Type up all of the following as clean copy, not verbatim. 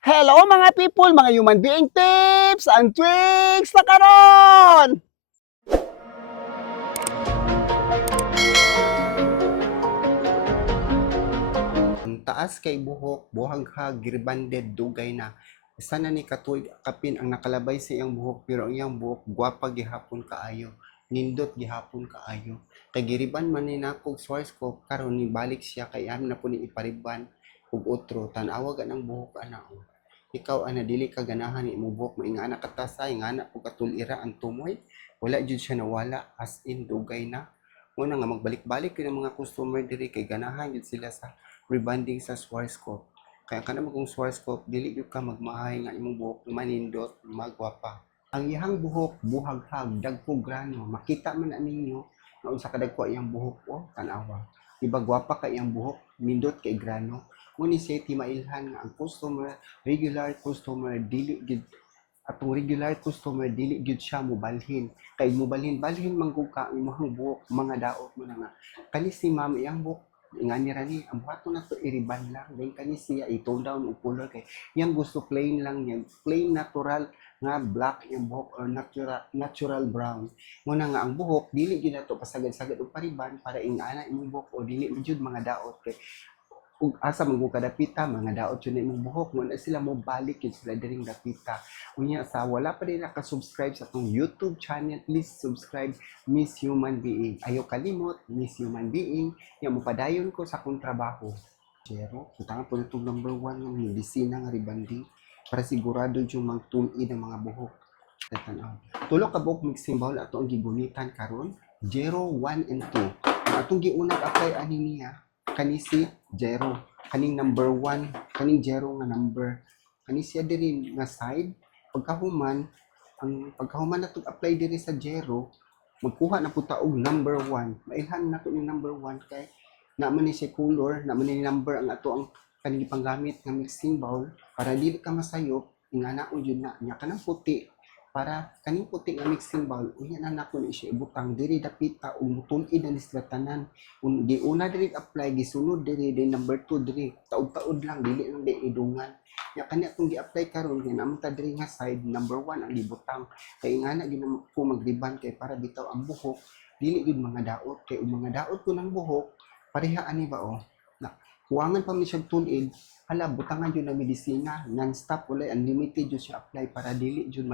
Hello mga people, mga human being tips and tricks na karon! Ang taas kay buhok, buhaghag, girbanded, dugay na. Isa na ni katuig kapin ang nakalabay sa iyang buhok pero ang iyang buhok gwapa gihapon kaayo. Nindot gihapon kaayo. Kay giriban man ni nakog swarscope karon ni balik siya kay am na po ni ipariban ug otro tan-awa ganang buhok ana. Ikaw ana dili ka ganahan ni imong buhok maingana katasay ngana po katulira ang tumoy. Wala jud siya nawala as in dugay na. Muna nga magbalik-balik yun ang mga customer diri kay ganahan yun sila sa rebonding sa Schwarzkopf. Kaya ka naman kung Schwarzkopf, dili yun ka magmahay nga imong buhok manindot, magwapa. Ang iyang buhok, buhaghag, dagko grano, makita man na ninyo na unsa kadagko iyang buhok o tanawa. Diba gwapa ka iyang buhok, nindot kay grano. Ngunit siya timailhan nga ang customer, regular customer, dili gid atong regular customer dili gyud siya mobalhin kay mobalhin-balhin manggug ka imong buhok mga daot mo na nga kani si ma'am iyang buhok ingani ra ni ang buhato na to iriban lang then kani siya i-tone down og color kay iyang gusto plain lang yan plain natural nga black iyang buhok or natural brown mo na nga ang buhok dili gyud nato pasagad-sagad og pariban para ingana imong buhok o dili gyud mga daot kay ug asa man ko kadapita mga daot yun imong buhok mo na sila mo balik yun sila diring dapita unya sa wala pa rin naka-subscribe sa atong YouTube channel please subscribe Miss Human Being ayaw kalimot Miss Human Being yang mopadayon ko sa akong trabaho Jero kita po itong number 1 ng medisina nga ribanding para sigurado yung magtulid ang mga buhok tulo ka buhok mixing bowl ato ang gibunitan karon 0, 1 and 2 ang atong giunang apply ani niya kani si Jero kaning number 1 kaning Jero nga number kani siya diri nga side pagkahuman ang pagkahuman nato apply diri sa Jero magkuha na pud ta og number 1 mailhan nato ni number 1 kay na man ni siya color na man ni number ang ato ang kaning panggamit nga mixing bowl para dili ka masayop ingana jud na nya kanang puti para kaning puti nga mixing bowl unya na nako ni siya ibutang diri dapita ug mutun-id na sila tanan di una diri apply gisunod diri din number 2 diri taud-taud lang dili lang di idungan nya kani atong gi-apply karon kay naman ta diri nga side number 1 ang gibutang kay ingana gid ko magriban kay para bitaw ang buhok dili gid mga daot kay ug mga daot ko ng buhok pareha ani ba na kuwangan pa mi siya tulid hala butangan jud na medisina non-stop wala unlimited jud siya apply para dili jud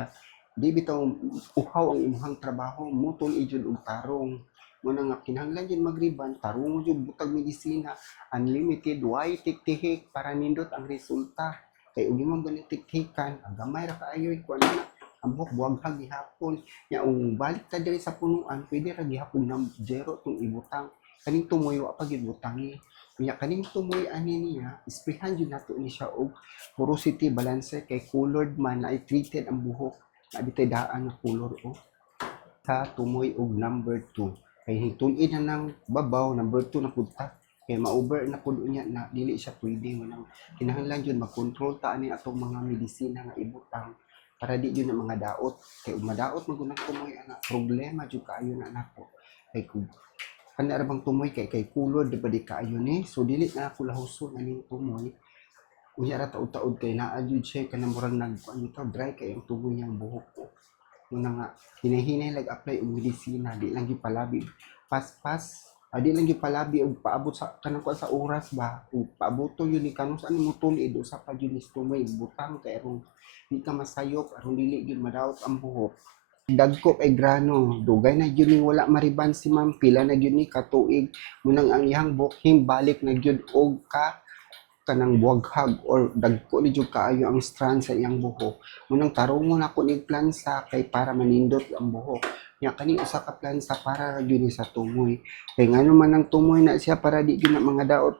di bitaw uhaw ang imong trabaho mutol ijud og tarong mo na nga kinahanglan jud magriban tarong jud butag medisina unlimited way tiktihik para nindot ang resulta kay ug imong ganit tiktikan ang gamay ra kaayo kuan na ang buhok buhaghag gihapon nya ug balik ta diri sa punuan pwede ra gihapon na zero tong ibutang kaning tumoy wa pa gid butangi nya kaning tumoy ani niya isprehan jud nato ni siya og porosity balancer kay colored man na treated ang buhok na bitay daan na color sa tumoy og number 2 kay hitulid na ng babaw number 2 na punta kay ma-over na pud unya na dili siya pwede mo nang kinahanglan jud mag-control ta ani atong mga medisina nga ibutang para di jud na mga daot kay ug madaot magunang tumoy ana problema jud kaayo na nako kay kung kana ra bang tumoy kay color di ba di kaayo ni so dili na ako lahuson ani tumoy unya ra taud-taud kay naa jud siya kanang murag nagkuan ito dry kay ang tubo niyang buhok ko muna nga hinahinay lag apply og medisina di lang gipalabi pas di lang gipalabi og paabot sa kanang kuan sa oras ba ug paaboto yun ni kanus ani mo tulid usa pa jud ni tumay butang kay aron di ka masayop aron dili gyud madaot ang buhok dagko kay grano dugay na gyud ni wala mariban si ma'am pila na gyud ni katuig munang ang iyang buhok himbalik na gyud og kanang buhaghag or dagko ni jud kaayo ang strand sa iyang buhok munang tarungon ako nig plansa kay para manindot ang buhok nya kani usa ka plansa para gyud sa tumoy kay ngano man ang tumoy na siya para di gyud na mga daot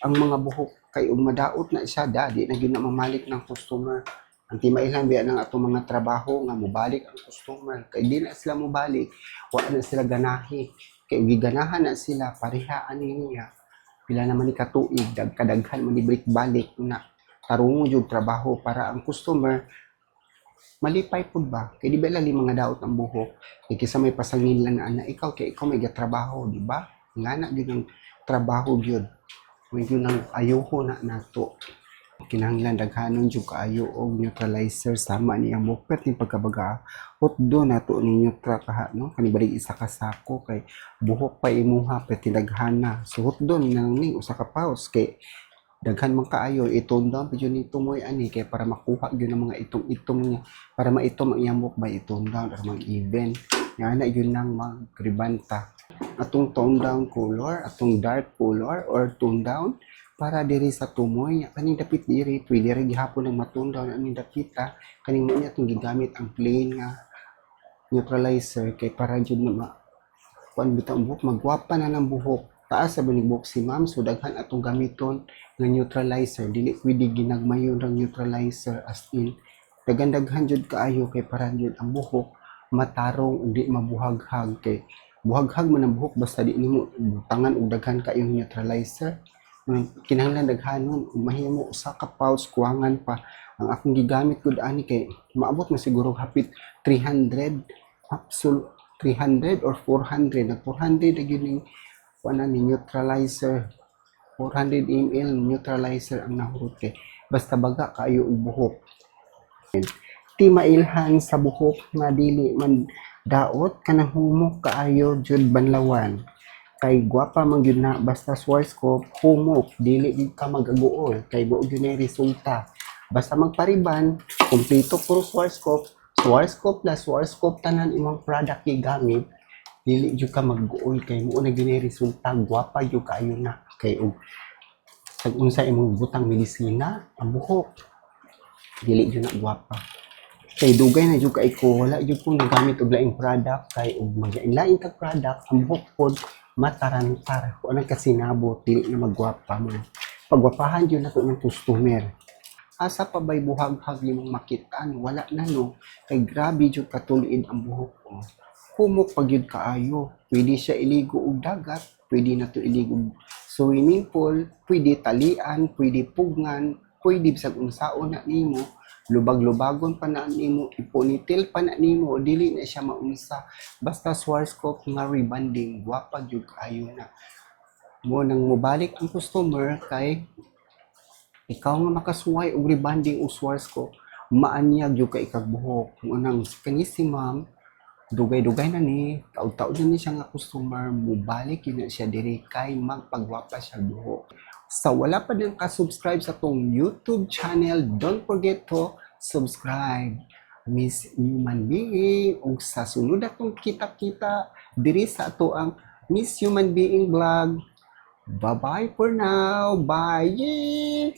ang mga buhok kay ug madaot na siya di na gyud na mamalik ng customer ang timailhan biya ng atong mga trabaho nga mobalik ang customer kay di na sila mobalik wa na sila ganahi kay giganahan na sila pareha ani niya pila naman ni katuig kadaghan man ni balik na tarungo jud trabaho para ang customer malipay pud ba kay di ba lang mga daot ang buhok kay kisa may pasangil na ikaw kay ikaw may gatrabaho di ba ngana gyud ang trabaho gyud may gyud ang ayuho na nato Kinahanglan daghanon jud kaayo og neutralizer sama ni ang buhok perting pagkabaga hotdo nato ni neutra kaha no kani balik isa ka sako kay buhok pa imuha perting daghana so hotdo ni nang ning usa ka paus kay daghan man kaayo i-tone down pa jud ni tumoy ani kay para makuha gyud ang mga itong niya para maitom ang iyang buhok ba i-tone down or mag-even nga na yun lang magribanta atong tone down color atong dark color or tone down para diri sa tumoy kaning dapit diri pwede ra gihapon ang matone down ang dapita kaning mo niya itong gigamit ang plain nga neutralizer kay para jud na kuan bitang buhok magwapa na ng buhok taas sa banig buhok si ma'am so daghan atong gamiton nga neutralizer dili pwede ginagmayon ng neutralizer as in daghan jud kaayo kay para jud ang buhok matarong di mabuhaghag kay buhaghag man ang buhok basta di nimo butangan og daghan kayong neutralizer kinahanglan daghanon mahimo usa ka pouch kuwangan pa ang akong gigamit gud ani kay maabot na siguro hapit 300 absolute 300 or 400 nag 400 gyud ning kuan ni neutralizer 400 ml neutralizer ang nahurot kay basta baga kaayo og buhok ti mailhan sa buhok nga dili man daot kanang humok kaayo jud banlawan kay gwapa man gyud na basta Schwarzkopf humok dili gyud ka magaguol kay buo gyud na resulta basta magpariban kompleto puro Schwarzkopf plus Schwarzkopf tanan imong product gigamit dili gyud ka magguol kay mo na gyud na resulta gwapa gyud kaayo na kay og sag unsa imong butang medisina ang buhok dili gyud na gwapa kay dugay na jud kay ko wala jud ko nagamit og laing product kay og maglain kag product ang buhok pod matarantar kung anong kasinabot dili na magwapa mo pagwapahan yun nato ng customer asa pa ba'y buhaghag imong makitaan wala na no kay grabe jud katulid ang buhok ko humok pag yun kaayo pwede siya iligo og dagat pwede na to iligo og swimming pool pwede talian pwede pugngan pwede bisag unsaon na nimo lubag-lubagon pa na nimo iponitil pa na nimo dili na siya maunsa basta Schwarzkopf nga rebonding gwapa jud kaayo na mo nang mobalik ang customer kay ikaw nga makasuway og rebonding og Schwarzkopf maanyag jud kay ikag buhok mo nang kani si ma'am dugay-dugay na ni taud-taud na ni siya nga customer mobalik yun na siya diri kay magpagwapa siya buhok. Sa wala pa din ka-subscribe sa tong YouTube channel, don't forget to subscribe. Miss Human Being, ug sa sunod atong kita-kita diri sa ato ang Miss Human Being vlog. Bye-bye for now. Bye!